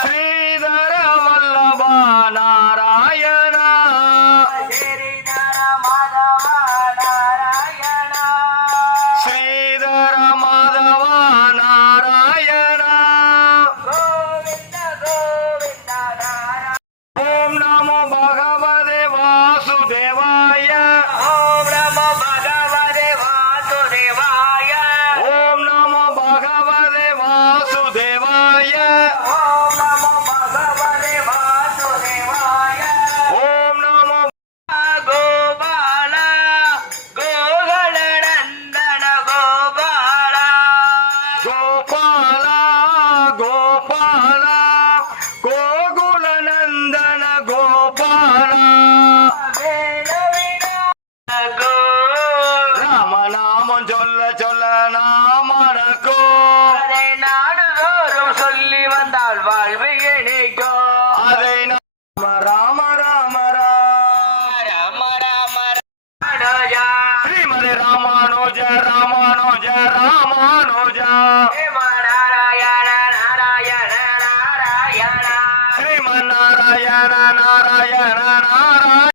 ಶ್ರೀಧರ ವಲ್ಲಭ ನಾರಾಯಣ ಶ್ರೀಧರ ಮಾಧವ ನಾರಾಯಣ ಓಂ ನಮೋ ಭಗವತೆ ವಾಸುದೇವಾಯ ಓಂ ನಮೋ ಭಗವತೆ ವಾಸುದೇವಾಯ ಓಂ ನಮೋ ಭಗವತೆ ವಾಸುದೇವಾಯ ಓಂ ನಮೋ ಭಗವತೆ ವಾಸುದೇವಾಯ ಓಂ ನಮೋ ಗೋಪಾಲ ಗೋಗಳ ನಂದನ ಗೋಪಾಲ ಗೋಪಾಲ ಗೋಪಾಲ ಗೋಕುಲ ನಂದನ ಗೋಪಾಲ ಗೋ ராமநாமம் சொல்ல சொல்ல நாமனக்கோ அதை நாடுதோறும் சொல்லி வந்தால் வாழ்வு இணைக்கும் அதை நாம ராம ராம ராம ராம ராமராஜா ஸ்ரீமதி ராமானுஜ ராமானுஜ ராமானுஜ நாராயண நாராயண நாராயண ஸ்ரீமன் நாராயண நாராயண நாராயண